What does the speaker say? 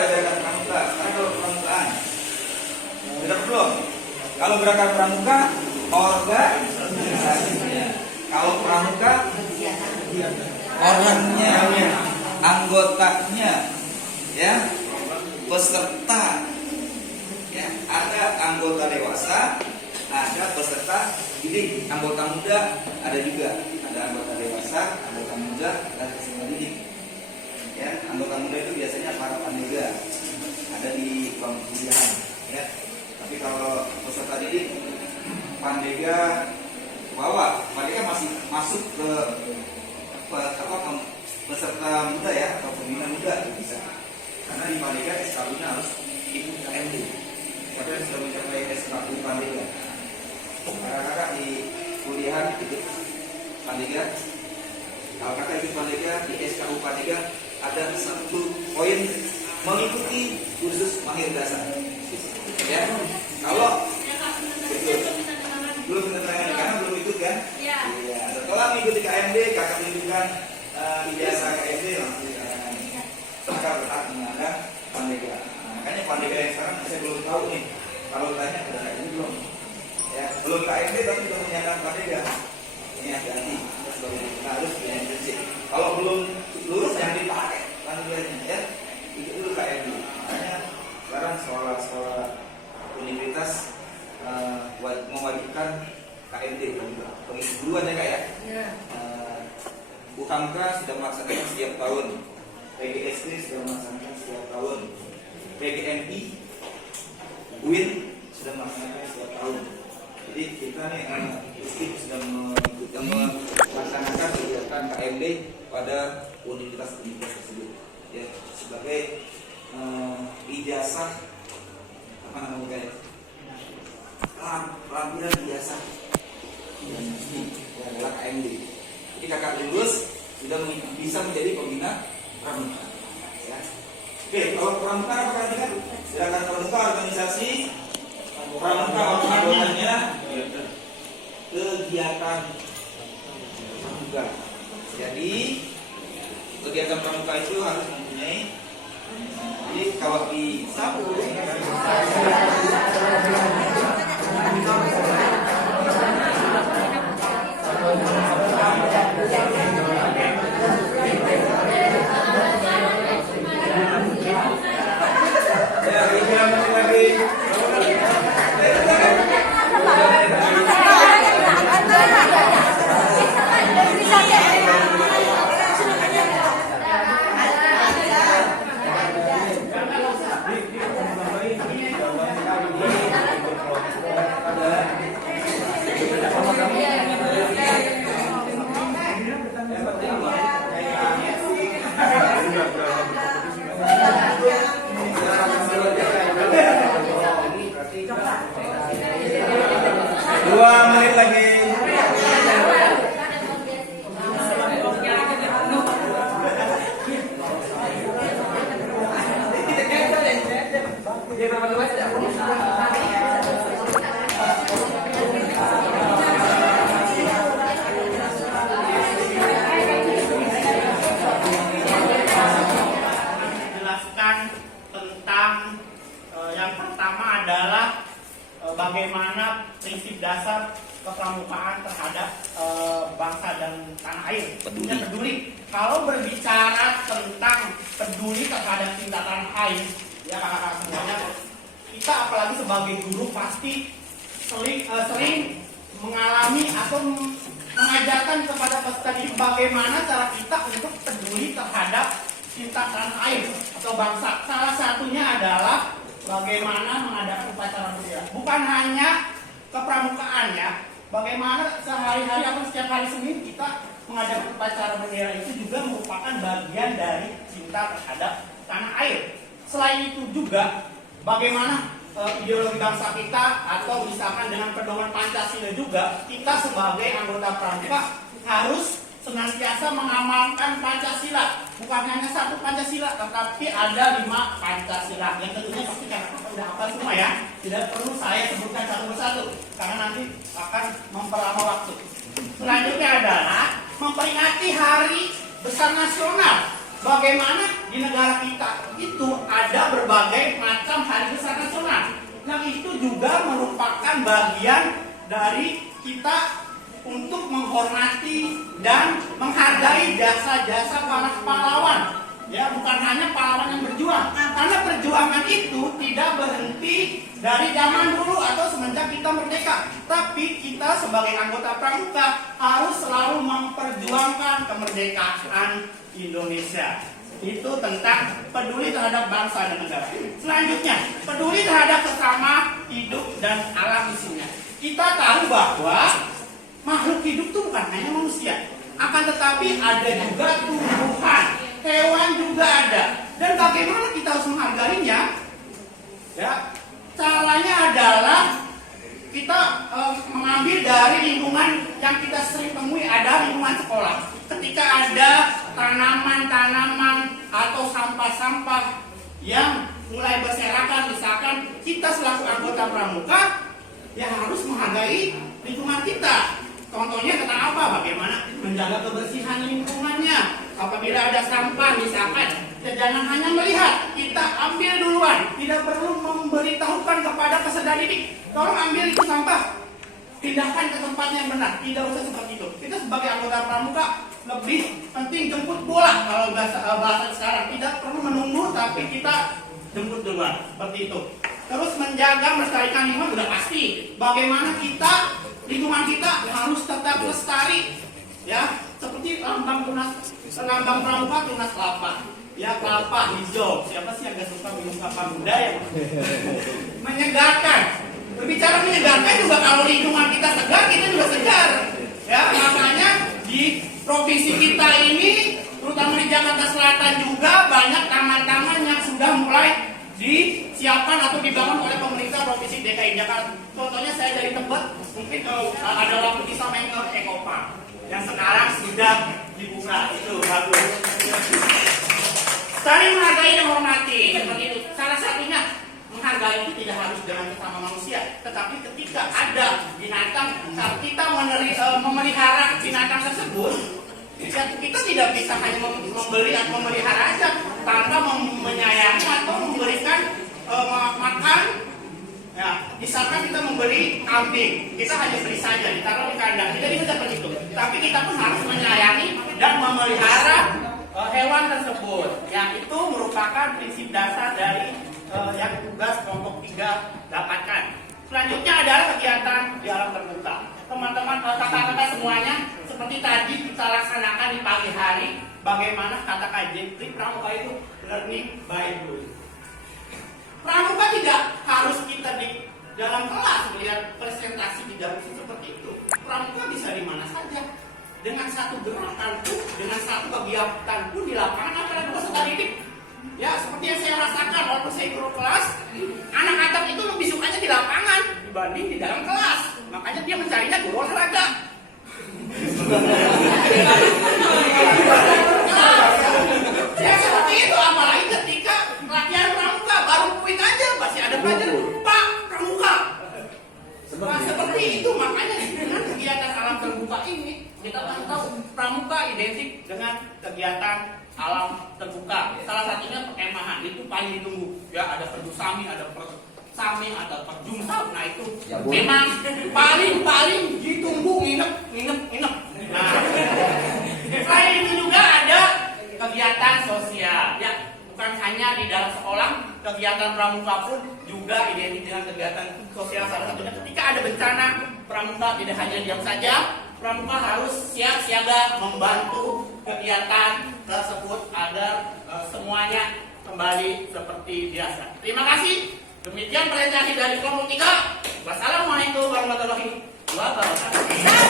ada gerakan pramuka. Sekarang kalau pramukaan, sudah belum? Kalau gerakan pramuka, organisasinya. Kalau pramuka, orangnya, anggotanya, ya, peserta. Ya, ada anggota dewasa, ada peserta didik, anggota muda, ada juga. Ada anggota dewasa, anggota muda, dan peserta didik. Ya, anggota muda itu biasanya para pandega, ada di bangku kuliahan. Ya. Tapi kalau peserta didik, pandega bawah, pandega masih masuk ke peserta muda ya, atau pembina muda bisa. Karena di pandega SKU-nya harus ikut KMD. Padahal sudah mencapai SKU pandega. Kakak di kuliahan ikut pandega. Kalau kakak ikut pandega di SKU pandega ada 1 poin mengikuti kursus mahir dasar. Ya, kalau belum keterangan karena belum ikut kan? Iya. Setelah mengikuti KMD, kakak menunjukkan ijazah KMD langsung kakak berhak mengadakan pandega. Makanya pandega yang sekarang saya belum tahu nih. Kalau tanya ke kakak ini belum. Ya, belum KMD tapi sudah menyatakan pandega. Ini hati-hati. Kita harus punya prinsip. Kalau belum lulus jangan dipakai pandeganya ya. Ikut dulu KMD. Makanya sekarang sekolah-sekolah universitas mewajibkan KMD duluan ya kak ya. UHAMK sudah melaksanakan setiap tahun, PGSD sudah melaksanakan setiap tahun, PGMI, UIN sudah melaksanakan setiap tahun. Jadi kita nih sudah melaksanakan kegiatan KMD pada universitas tersebut ya, sebagai ijazah apa namanya, lampiran ijazah adalah KMD. Jadi kakak lulus sudah bisa menjadi pembina pramuka. Ya. Oke, kalau pramuka apa kan? Gerakan pramuka organisasi, pramuka anggotanya, kegiatan pramuka. Jadi kegiatan pramuka itu harus mempunyai. Jadi kalau di sapu bagaimana prinsip dasar kepramukaan terhadap bangsa dan tanah air. Peduli. Kalau berbicara tentang peduli terhadap cinta tanah air, ya kakak-kakak semuanya, kita apalagi sebagai guru pasti sering mengalami atau mengajarkan kepada peserta didik bagaimana cara kita untuk peduli terhadap cinta tanah air atau bangsa. Salah satunya adalah bagaimana mengadakan upacara bendera. Bukan hanya kepramukaan ya, bagaimana sehari-hari atau setiap hari Senin kita mengadakan upacara bendera itu juga merupakan bagian dari cinta terhadap tanah air. Selain itu juga bagaimana ideologi bangsa kita atau misalkan dengan pedoman Pancasila juga, kita sebagai anggota pramuka harus senantiasa mengamalkan Pancasila. Bukan hanya satu Pancasila, tetapi ada 5 Pancasila. Yang tentunya pasti karena sudah hafal semua ya. Tidak perlu saya sebutkan satu persatu, karena nanti akan memperlama waktu. Selanjutnya adalah memperingati Hari Besar Nasional. Bagaimana di negara kita itu ada berbagai macam hari besar nasional yang itu juga merupakan bagian dari kita untuk menghormati dan menghargai jasa-jasa para pahlawan. Ya, bukan hanya pahlawan yang berjuang, karena perjuangan itu tidak berhenti dari zaman dulu atau semenjak kita merdeka. Tapi kita sebagai anggota Pramuka harus selalu memperjuangkan kemerdekaan Indonesia. Itu tentang peduli terhadap bangsa dan negara. Selanjutnya, peduli terhadap sesama hidup dan alam isinya. Kita tahu bahwa makhluk hidup itu bukan hanya manusia, akan tetapi ada juga tumbuhan, hewan juga ada. Dan bagaimana kita harus menghargainya? Ya, caranya adalah kita mengambil dari lingkungan yang kita sering temui, ada lingkungan sekolah. Ketika ada tanaman-tanaman atau sampah-sampah yang mulai berserakan, misalkan kita selaku anggota Pramuka ya harus menghargai lingkungan kita. Contohnya tentang apa? Bagaimana menjaga kebersihan lingkungannya. Apabila ada sampah misalkan, jangan hanya melihat, kita ambil duluan. Tidak perlu memberitahukan kepada peserta didik, tolong ambil itu sampah, pindahkan ke tempat yang benar. Tidak usah seperti itu. Kita sebagai anggota Pramuka lebih penting jemput bola kalau bahasa sekarang. Tidak perlu menunggu, tapi kita jemput duluan. Seperti itu. Terus menjaga melestarikan lingkungan sudah pasti. Bagaimana kita lingkungan kita harus tetap lestari, ya, seperti lambang Pramuka tunas kelapa, ya, kelapa hijau. Siapa sih yang gak suka minum kelapa muda ya? Menyegarkan. Berbicara menyegarkan juga, kalau lingkungan kita segar, kita juga segar. Ya, makanya di provinsi kita ini, terutama di Jakarta Selatan juga banyak taman-taman yang sudah mulai disiapkan atau dibangun oleh pemerintah Provinsi DKI Jakarta. Contohnya saya dari Tebet, mungkin kalau ada waktu bisa main ke Eco Park yang sekarang sudah dibuka. Itu bagus. Saling menghargai dan hormati, seperti itu. Salah satunya menghargai itu tidak harus dengan sesama manusia, tetapi ketika ada binatang, saat kita memelihara binatang tersebut, ya, kita tidak bisa hanya membeli atau memelihara saja tanpa menyayangi atau memberikan makan. Ya, misalkan kita membeli kambing, kita hanya beli saja, ditaruh di kandang, tidak bisa seperti itu. Tapi kita pun harus menyayangi dan memelihara hewan tersebut. Yang itu merupakan prinsip dasar dari yang tugas kelompok 3 dapatkan. Selanjutnya adalah kegiatan di alam terbuka. Teman-teman, kakak-kakak semuanya, seperti tadi kita laksanakan di pagi hari, bagaimana kata kajian Pramuka itu learning by doing. Pramuka tidak harus kita di dalam kelas melihat presentasi di dalam seperti itu. Pramuka bisa di mana saja, dengan satu gerakan pun, dengan satu kegiatan pun di lapangan, apalagi peserta didik. Ya, seperti yang saya rasakan waktu saya ikut kelas, anak-anak itu lebih sukanya di lapangan dibanding di dalam kelas. Makanya dia mencarinya guru olahraga. Ya seperti itu, apalagi ketika latihan Pramuka baru poin aja masih ada pelajaran Pak Pramuka. Nah, seperti itu, makanya dengan kegiatan alam terbuka ini kita akan tahu Pramuka identik dengan kegiatan alam terbuka. Salah satunya perkemahan, itu paling ditunggu. Ya, ada perjusami, ada persaming, ada perjumsal. Nah itu memang paling ditunggu, nginep. Nah, selain itu juga ada kegiatan sosial. Ya, bukan hanya di dalam sekolah, kegiatan Pramuka pun juga identik dengan kegiatan sosial. Salah satunya ketika ada bencana, Pramuka tidak hanya diam saja. Pramuka harus siap siaga membantu kegiatan tersebut agar semuanya kembali seperti biasa. Terima kasih. Demikian presentasi dari kelompok 3. Wassalamualaikum warahmatullahi wabarakatuh.